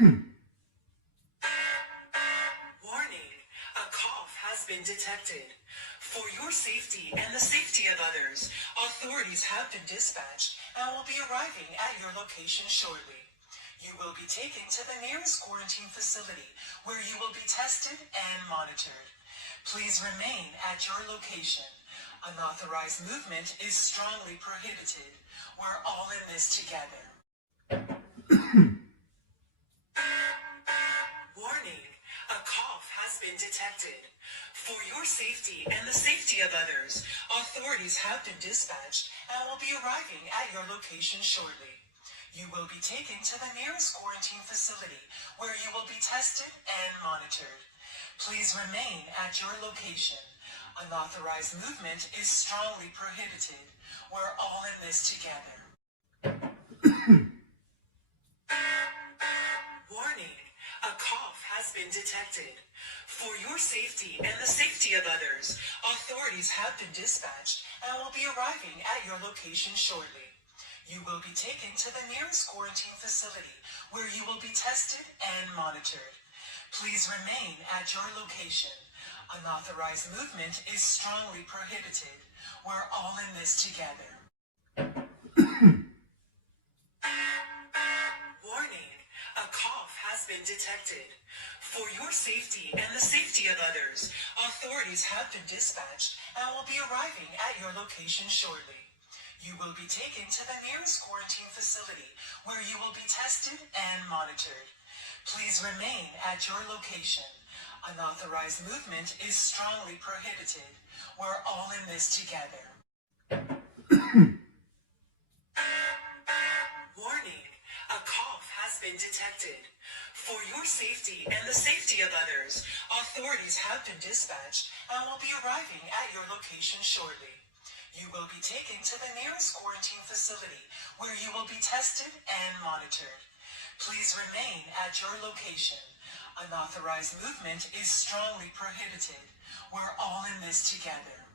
Warning, a cough has been detected. For your safety and the safety of others, authorities have been dispatched and will be arriving at your location shortly. You will be taken to the nearest quarantine facility where you will be tested and monitored. Please remain at your location. Unauthorized movement is strongly prohibited. We're all in this together. Warning, a cough has been detected. For your safety and the safety of others, authorities have been dispatched and will be arriving at your location shortly. You will be taken to the nearest quarantine facility where you will be tested and monitored. Please remain at your location. Unauthorized movement is strongly prohibited. We're all in this together. Warning, a cough has been detected. For your safety and the safety of others, authorities have been dispatched and will be arriving at your location shortly. You will be taken to the nearest quarantine facility where you will be tested and monitored. Please remain at your location. Unauthorized movement is strongly prohibited. We're all in this together. Warning, a cough has been detected. For your safety and the safety of others, authorities have been dispatched and will be arriving at your location shortly. You will be taken to the nearest quarantine facility where you will be tested and monitored. Please remain at your location. Unauthorized movement is strongly prohibited. We're all in this together. Warning, a cough has been detected. For your safety and the safety of others, authorities have been dispatched and will be arriving at your location shortly. You will be taken to the nearest quarantine facility where you will be tested and monitored. Please remain at your location. Unauthorized movement is strongly prohibited. We're all in this together.